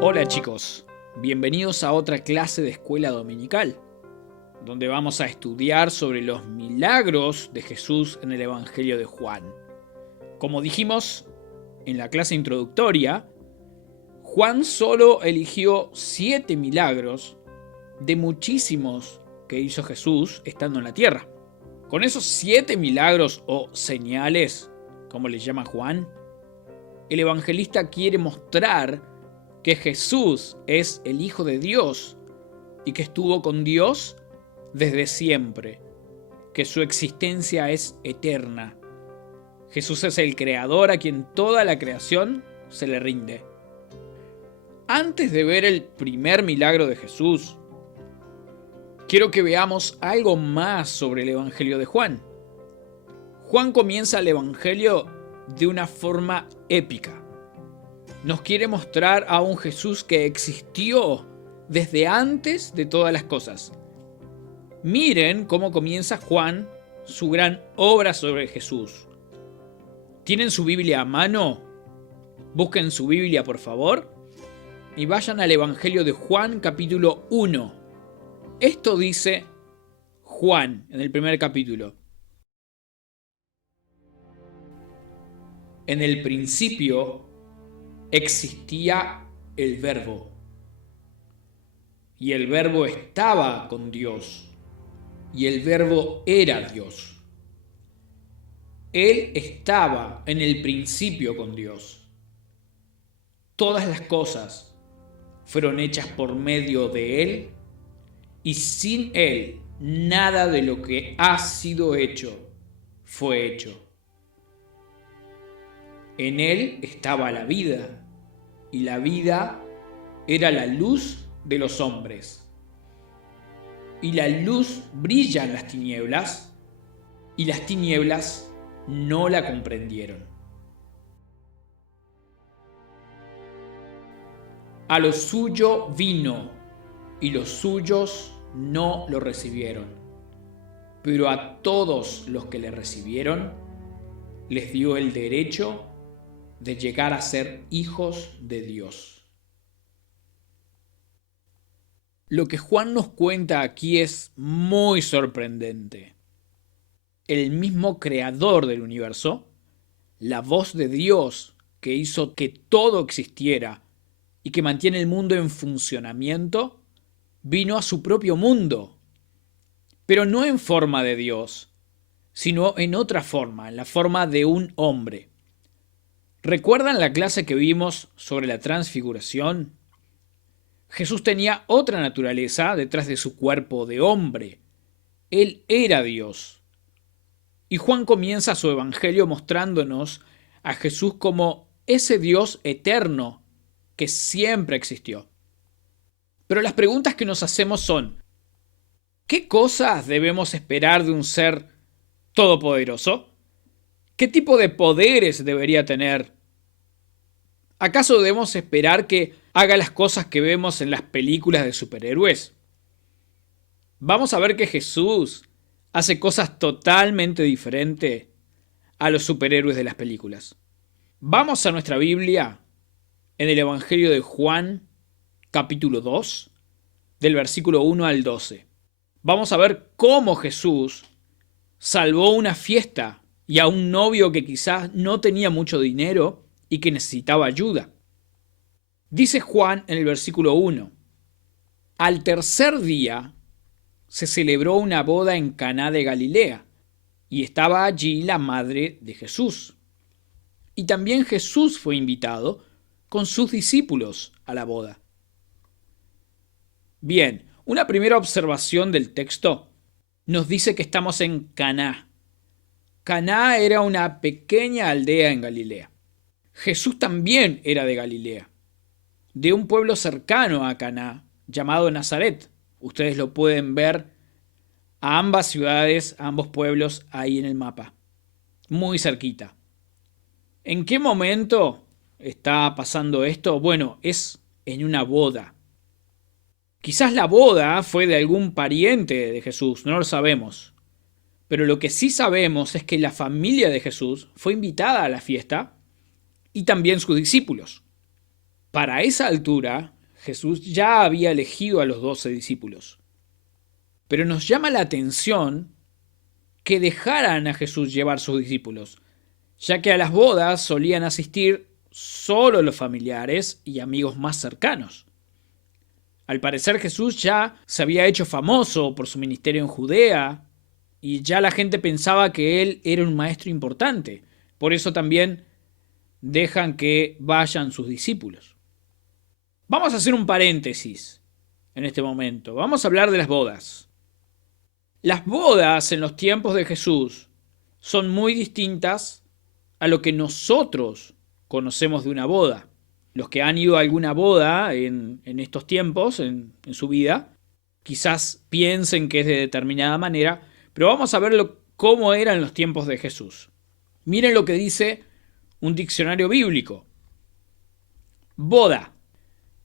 Hola chicos, bienvenidos a otra clase de escuela dominical, donde vamos a estudiar sobre los milagros de Jesús en el Evangelio de Juan. Como dijimos en la clase introductoria, Juan solo eligió 7 milagros de muchísimos que hizo Jesús estando en la tierra. Con esos 7 milagros o señales, como les llama Juan, el evangelista quiere mostrar que Jesús es el Hijo de Dios y que estuvo con Dios desde siempre, que su existencia es eterna. Jesús es el Creador a quien toda la creación se le rinde. Antes de ver el primer milagro de Jesús, quiero que veamos algo más sobre el Evangelio de Juan. Juan comienza el Evangelio de una forma épica. Nos quiere mostrar a un Jesús que existió desde antes de todas las cosas. Miren cómo comienza Juan su gran obra sobre Jesús. ¿Tienen su Biblia a mano? Busquen su Biblia, por favor, y vayan al Evangelio de Juan, capítulo 1. Esto dice Juan en el primer capítulo. En el principio existía el Verbo, y el Verbo estaba con Dios, y el Verbo era Dios. Él estaba en el principio con Dios. Todas las cosas fueron hechas por medio de Él, y sin Él nada de lo que ha sido hecho fue hecho. En Él estaba la vida, y la vida era la luz de los hombres. Y la luz brilla en las tinieblas, y las tinieblas no la comprendieron. A lo suyo vino, y los suyos no lo recibieron. Pero a todos los que le recibieron, les dio el derecho de llegar a ser hijos de Dios. Lo que Juan nos cuenta aquí es muy sorprendente. El mismo creador del universo, la voz de Dios que hizo que todo existiera y que mantiene el mundo en funcionamiento, vino a su propio mundo, pero no en forma de Dios, sino en otra forma, en la forma de un hombre. ¿Recuerdan la clase que vimos sobre la transfiguración? Jesús tenía otra naturaleza detrás de su cuerpo de hombre. Él era Dios. Y Juan comienza su evangelio mostrándonos a Jesús como ese Dios eterno que siempre existió. Pero las preguntas que nos hacemos son: ¿qué cosas debemos esperar de un ser todopoderoso? ¿Qué tipo de poderes debería tener? ¿Acaso debemos esperar que haga las cosas que vemos en las películas de superhéroes? Vamos a ver que Jesús hace cosas totalmente diferentes a los superhéroes de las películas. Vamos a nuestra Biblia en el Evangelio de Juan, capítulo 2, del versículo 1 al 12. Vamos a ver cómo Jesús salvó una fiesta y a un novio que quizás no tenía mucho dinero y que necesitaba ayuda. Dice Juan en el versículo 1: al tercer día se celebró una boda en Caná de Galilea, y estaba allí la madre de Jesús. Y también Jesús fue invitado con sus discípulos a la boda. Bien, una primera observación del texto nos dice que estamos en Caná. Caná era una pequeña aldea en Galilea. Jesús también era de Galilea, de un pueblo cercano a Caná, llamado Nazaret. Ustedes lo pueden ver a ambas ciudades, a ambos pueblos, ahí en el mapa, muy cerquita. ¿En qué momento está pasando esto? Bueno, es en una boda. Quizás la boda fue de algún pariente de Jesús, no lo sabemos. Pero lo que sí sabemos es que la familia de Jesús fue invitada a la fiesta y también sus discípulos. Para esa altura, Jesús ya había elegido a los 12 discípulos. Pero nos llama la atención que dejaran a Jesús llevar sus discípulos, ya que a las bodas solían asistir solo los familiares y amigos más cercanos. Al parecer Jesús ya se había hecho famoso por su ministerio en Judea y ya la gente pensaba que él era un maestro importante. Por eso también dejan que vayan sus discípulos. Vamos a hacer un paréntesis en este momento. Vamos a hablar de las bodas. Las bodas en los tiempos de Jesús son muy distintas a lo que nosotros conocemos de una boda. Los que han ido a alguna boda en estos tiempos, en su vida, quizás piensen que es de determinada manera, pero vamos a ver cómo eran los tiempos de Jesús. Miren lo que dice un diccionario bíblico. Boda: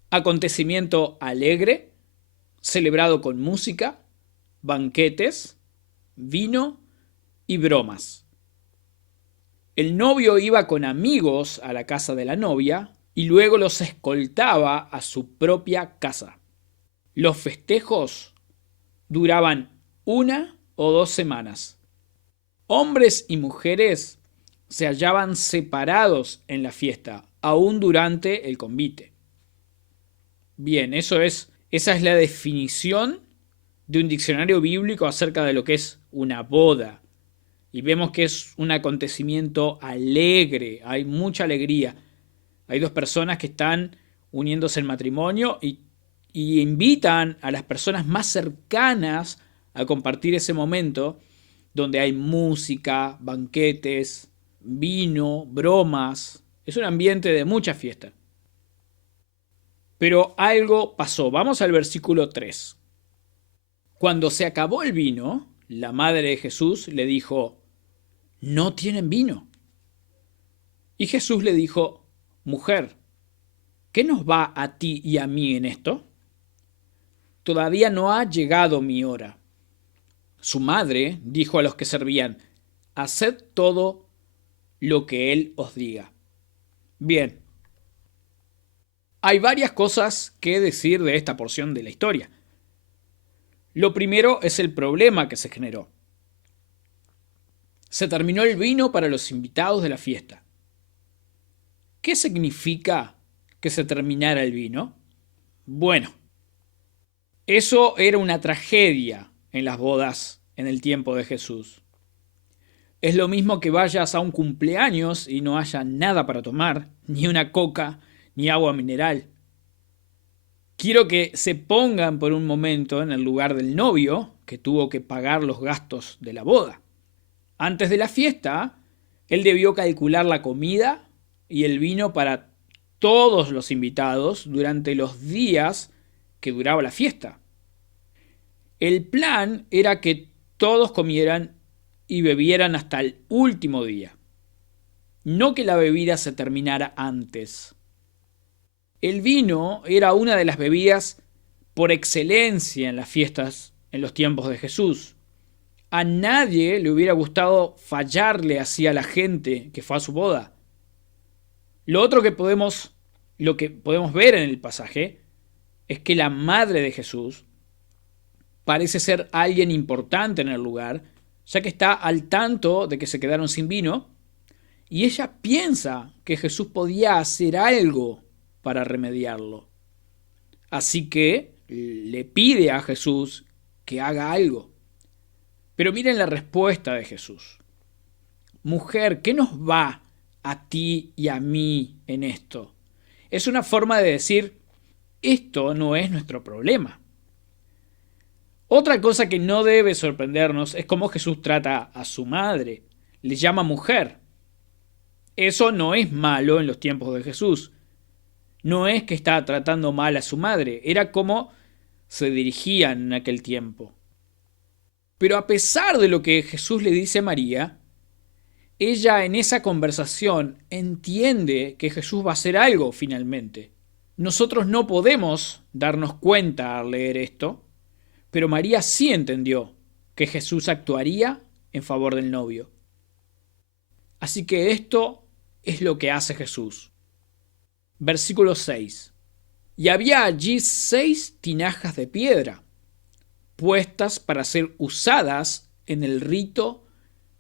acontecimiento alegre, celebrado con música, banquetes, vino y bromas. El novio iba con amigos a la casa de la novia y luego los escoltaba a su propia casa. Los festejos duraban 1 o 2 semanas. Hombres y mujeres se hallaban separados en la fiesta, aún durante el convite. Bien, esa es la definición de un diccionario bíblico acerca de lo que es una boda. Y vemos que es un acontecimiento alegre, hay mucha alegría. Hay 2 personas que están uniéndose en matrimonio y invitan a las personas más cercanas a compartir ese momento donde hay música, banquetes, vino, bromas. Es un ambiente de mucha fiesta. Pero algo pasó. Vamos al versículo 3. Cuando se acabó el vino, la madre de Jesús le dijo: «¿No tienen vino?». Y Jesús le dijo: «Mujer, ¿qué nos va a ti y a mí en esto? Todavía no ha llegado mi hora». Su madre dijo a los que servían: «Haced todo lo que él os diga». Bien, hay varias cosas que decir de esta porción de la historia. Lo primero es el problema que se generó. Se terminó el vino para los invitados de la fiesta. ¿Qué significa que se terminara el vino? Bueno, eso era una tragedia en las bodas en el tiempo de Jesús. Es lo mismo que vayas a un cumpleaños y no haya nada para tomar, ni una coca, ni agua mineral. Quiero que se pongan por un momento en el lugar del novio, que tuvo que pagar los gastos de la boda. Antes de la fiesta, él debió calcular la comida y el vino para todos los invitados durante los días que duraba la fiesta. El plan era que todos comieran y bebieran hasta el último día, no que la bebida se terminara antes. El vino era una de las bebidas por excelencia en las fiestas en los tiempos de Jesús. A nadie le hubiera gustado fallarle así a la gente que fue a su boda. Lo que podemos ver en el pasaje es que la madre de Jesús parece ser alguien importante en el lugar, ya que está al tanto de que se quedaron sin vino, y ella piensa que Jesús podía hacer algo para remediarlo. Así que le pide a Jesús que haga algo. Pero miren la respuesta de Jesús. Mujer, ¿qué nos va a ti y a mí en esto? Es una forma de decir, esto no es nuestro problema. Otra cosa que no debe sorprendernos es cómo Jesús trata a su madre. Le llama mujer. Eso no es malo en los tiempos de Jesús. No es que estaba tratando mal a su madre, era como se dirigían en aquel tiempo. Pero a pesar de lo que Jesús le dice a María, ella en esa conversación entiende que Jesús va a hacer algo finalmente. Nosotros no podemos darnos cuenta al leer esto, pero María sí entendió que Jesús actuaría en favor del novio. Así que esto es lo que hace Jesús. Versículo 6. Y había allí 6 tinajas de piedra, puestas para ser usadas en el rito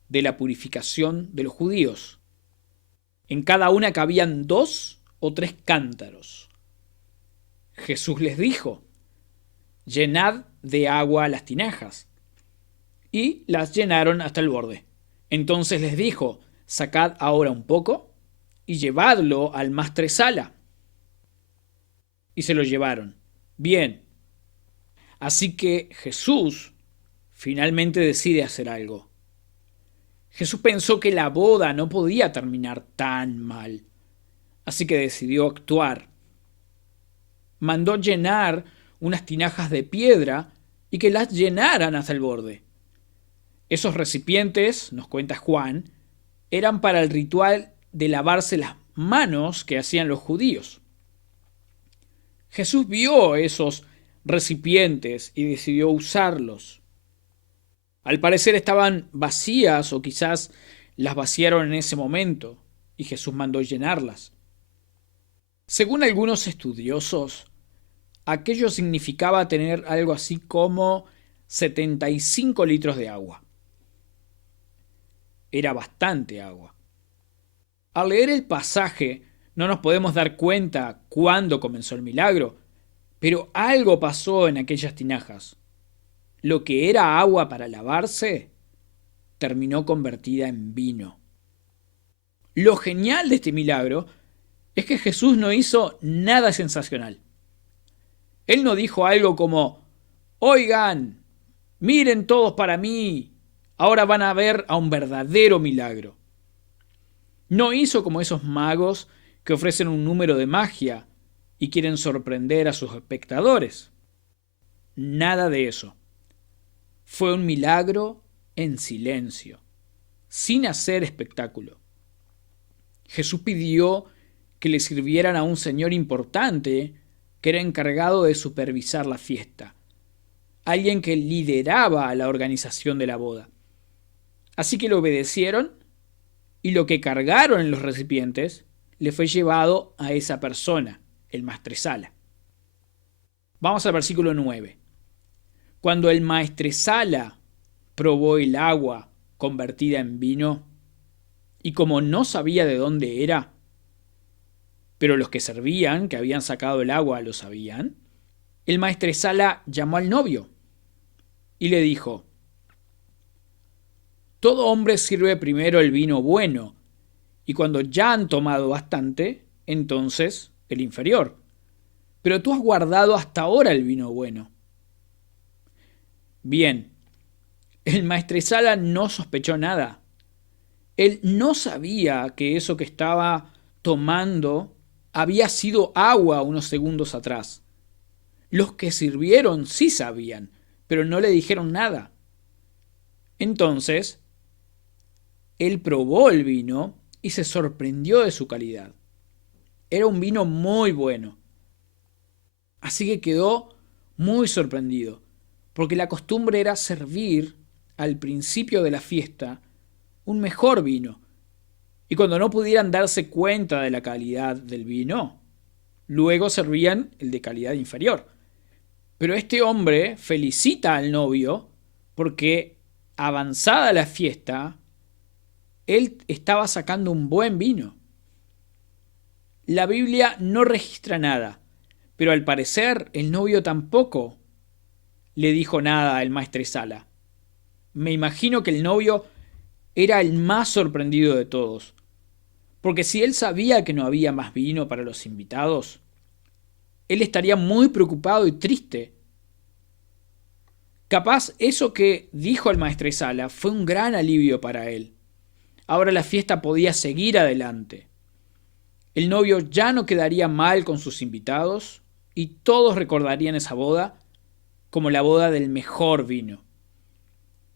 de la purificación de los judíos. En cada una cabían 2 o 3 cántaros. Jesús les dijo: llenad de agua las tinajas. Y las llenaron hasta el borde. Entonces les dijo: sacad ahora un poco y llevadlo al maestresala. Y se lo llevaron. Bien. Así que Jesús finalmente decide hacer algo. Jesús pensó que la boda no podía terminar tan mal. Así que decidió actuar. Mandó llenar unas tinajas de piedra y que las llenaran hasta el borde. Esos recipientes, nos cuenta Juan, eran para el ritual de lavarse las manos que hacían los judíos. Jesús vio esos recipientes y decidió usarlos. Al parecer estaban vacías o quizás las vaciaron en ese momento y Jesús mandó llenarlas. Según algunos estudiosos, aquello significaba tener algo así como 75 litros de agua. Era bastante agua. Al leer el pasaje no nos podemos dar cuenta cuándo comenzó el milagro, pero algo pasó en aquellas tinajas. Lo que era agua para lavarse terminó convertida en vino. Lo genial de este milagro es que Jesús no hizo nada sensacional. Él no dijo algo como: oigan, miren todos para mí, ahora van a ver a un verdadero milagro. No hizo como esos magos que ofrecen un número de magia y quieren sorprender a sus espectadores. Nada de eso. Fue un milagro en silencio, sin hacer espectáculo. Jesús pidió que le sirvieran a un señor importante que era encargado de supervisar la fiesta, alguien que lideraba la organización de la boda. Así que le obedecieron y lo que cargaron en los recipientes le fue llevado a esa persona, el maestresala. Vamos al versículo 9. Cuando el maestresala probó el agua convertida en vino, y como no sabía de dónde era, pero los que servían, que habían sacado el agua, lo sabían, el maestresala llamó al novio y le dijo: todo hombre sirve primero el vino bueno, y cuando ya han tomado bastante, entonces el inferior. Pero tú has guardado hasta ahora el vino bueno. Bien, el maestresala no sospechó nada. Él no sabía que eso que estaba tomando había sido agua unos segundos atrás. Los que sirvieron sí sabían, pero no le dijeron nada. Entonces, él probó el vino y se sorprendió de su calidad. Era un vino muy bueno. Así que quedó muy sorprendido, porque la costumbre era servir al principio de la fiesta un mejor vino, y cuando no pudieran darse cuenta de la calidad del vino, luego servían el de calidad inferior. Pero este hombre felicita al novio porque, avanzada la fiesta, él estaba sacando un buen vino. La Biblia no registra nada, pero al parecer el novio tampoco le dijo nada al maestresala. Me imagino que el novio era el más sorprendido de todos, porque si él sabía que no había más vino para los invitados, él estaría muy preocupado y triste. Capaz eso que dijo el maestresala fue un gran alivio para él. Ahora la fiesta podía seguir adelante. El novio ya no quedaría mal con sus invitados y todos recordarían esa boda como la boda del mejor vino.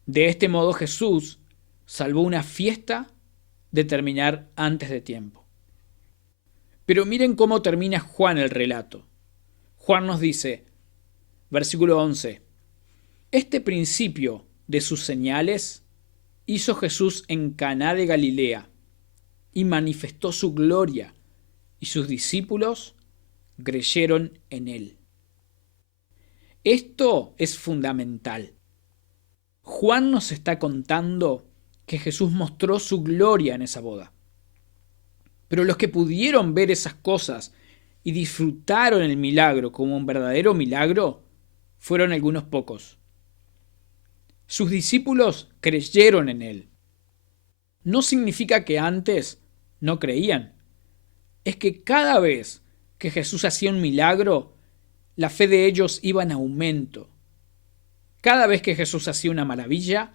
De este modo Jesús salvó una fiesta de terminar antes de tiempo. Pero miren cómo termina Juan el relato. Juan nos dice, versículo 11, este principio de sus señales hizo Jesús en Caná de Galilea y manifestó su gloria, y sus discípulos creyeron en él. Esto es fundamental. Juan nos está contando que Jesús mostró su gloria en esa boda. Pero los que pudieron ver esas cosas y disfrutaron el milagro como un verdadero milagro fueron algunos pocos. Sus discípulos creyeron en él. No significa que antes no creían. Es que cada vez que Jesús hacía un milagro, la fe de ellos iba en aumento. Cada vez que Jesús hacía una maravilla,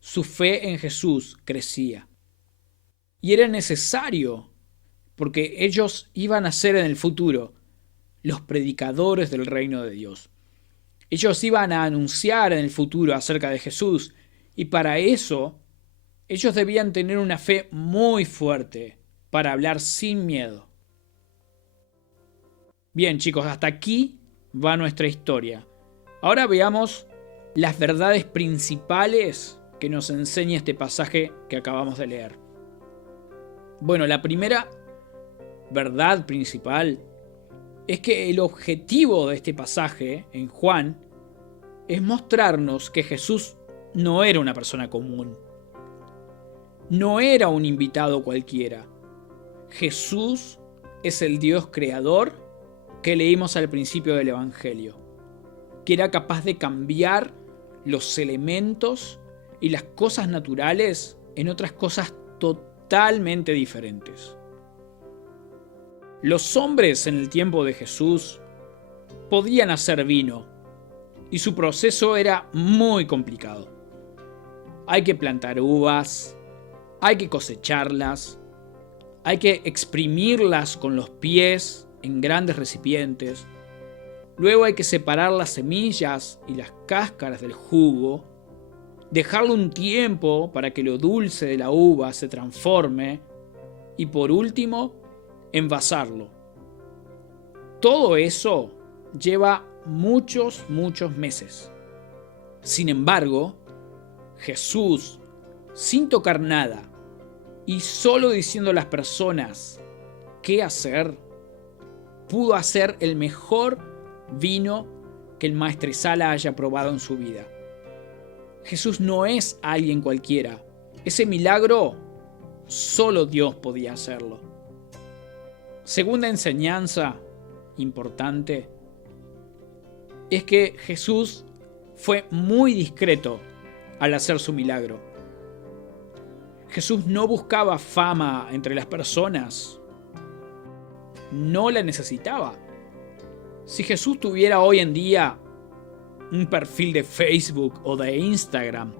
su fe en Jesús crecía. Y era necesario, porque ellos iban a ser en el futuro los predicadores del reino de Dios. Ellos iban a anunciar en el futuro acerca de Jesús, y para eso ellos debían tener una fe muy fuerte para hablar sin miedo. Bien, chicos, hasta aquí va nuestra historia. Ahora veamos las verdades principales que nos enseña este pasaje que acabamos de leer. Bueno, la primera verdad principal es que el objetivo de este pasaje en Juan es mostrarnos que Jesús no era una persona común. No era un invitado cualquiera. Jesús es el Dios creador que leímos al principio del Evangelio, que era capaz de cambiar los elementos y las cosas naturales en otras cosas totalmente diferentes. Los hombres en el tiempo de Jesús podían hacer vino y su proceso era muy complicado. Hay que plantar uvas, hay que cosecharlas, hay que exprimirlas con los pies en grandes recipientes. Luego hay que separar las semillas y las cáscaras del jugo, dejarlo un tiempo para que lo dulce de la uva se transforme y por último, envasarlo. Todo eso lleva muchos meses. Sin embargo, Jesús, sin tocar nada y solo diciendo a las personas qué hacer, pudo hacer el mejor vino que el maestresala haya probado en su vida. Jesús no es alguien cualquiera. Ese milagro solo Dios podía hacerlo. Segunda enseñanza importante es que Jesús fue muy discreto al hacer su milagro. Jesús no buscaba fama entre las personas. No la necesitaba. Si Jesús tuviera hoy en día un perfil de Facebook o de Instagram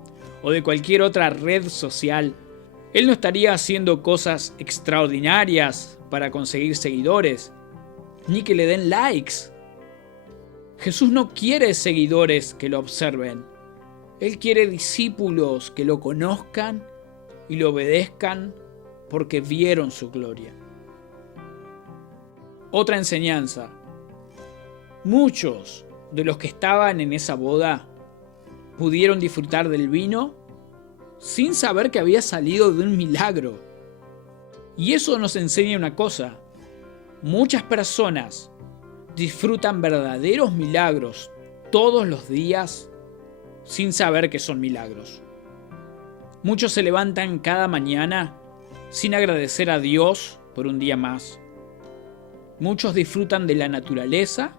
o de cualquier otra red social, Él no estaría haciendo cosas extraordinarias para conseguir seguidores, ni que le den likes. Jesús no quiere seguidores que lo observen. Él quiere discípulos que lo conozcan y lo obedezcan porque vieron su gloria. Otra enseñanza. Muchos de los que estaban en esa boda pudieron disfrutar del vino sin saber que había salido de un milagro. Y eso nos enseña una cosa. Muchas personas disfrutan verdaderos milagros todos los días sin saber que son milagros. Muchos se levantan cada mañana sin agradecer a Dios por un día más. Muchos disfrutan de la naturaleza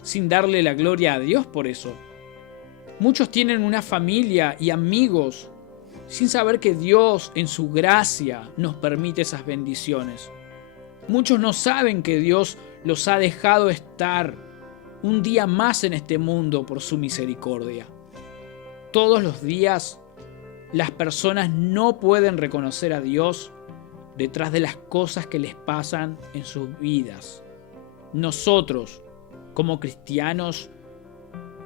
sin darle la gloria a Dios por eso. Muchos tienen una familia y amigos sin saber que Dios en su gracia nos permite esas bendiciones. Muchos no saben que Dios los ha dejado estar un día más en este mundo por su misericordia. Todos los días las personas no pueden reconocer a Dios detrás de las cosas que les pasan en sus vidas. Nosotros, como cristianos,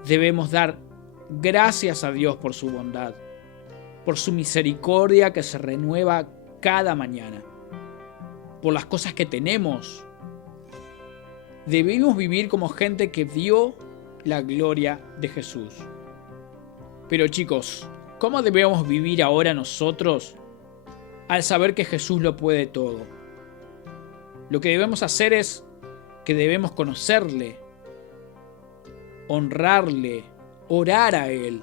debemos dar gracias a Dios por su bondad, por su misericordia que se renueva cada mañana, por las cosas que tenemos. Debemos vivir como gente que vio la gloria de Jesús. Pero chicos, ¿cómo debemos vivir ahora nosotros al saber que Jesús lo puede todo? Lo que debemos hacer es que debemos conocerle, honrarle, orar a Él,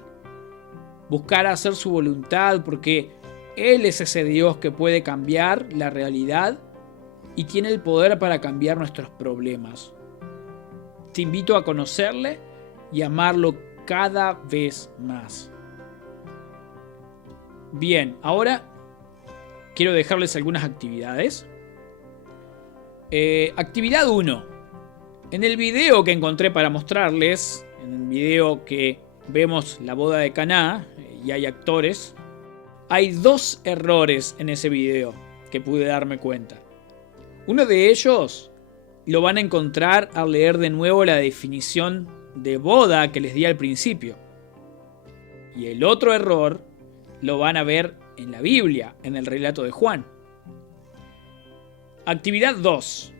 buscar hacer su voluntad, porque Él es ese Dios que puede cambiar la realidad y tiene el poder para cambiar nuestros problemas. Te invito a conocerle y amarlo cada vez más. Bien, ahora quiero dejarles algunas actividades. Actividad 1. En el video que encontré para mostrarles, en el video que vemos la boda de Caná y hay actores, hay 2 errores en ese video que pude darme cuenta. Uno de ellos lo van a encontrar al leer de nuevo la definición de boda que les di al principio. Y el otro error lo van a ver en la Biblia, en el relato de Juan. Actividad 2.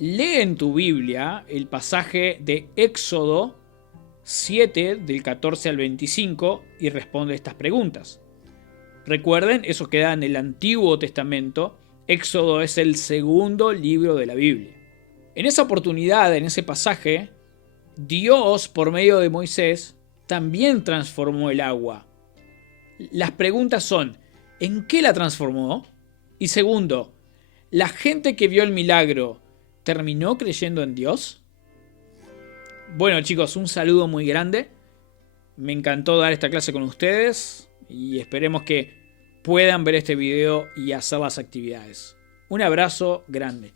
Lee en tu Biblia el pasaje de Éxodo 7 del 14 al 25 y responde estas preguntas. Recuerden, eso queda en el Antiguo Testamento. Éxodo es el segundo libro de la Biblia. En esa oportunidad, en ese pasaje, Dios, por medio de Moisés, también transformó el agua. Las preguntas son, ¿en qué la transformó? Y segundo, ¿la gente que vio el milagro terminó creyendo en Dios? Bueno, chicos, un saludo muy grande. Me encantó dar esta clase con ustedes y esperemos que puedan ver este video y hacer las actividades. Un abrazo grande.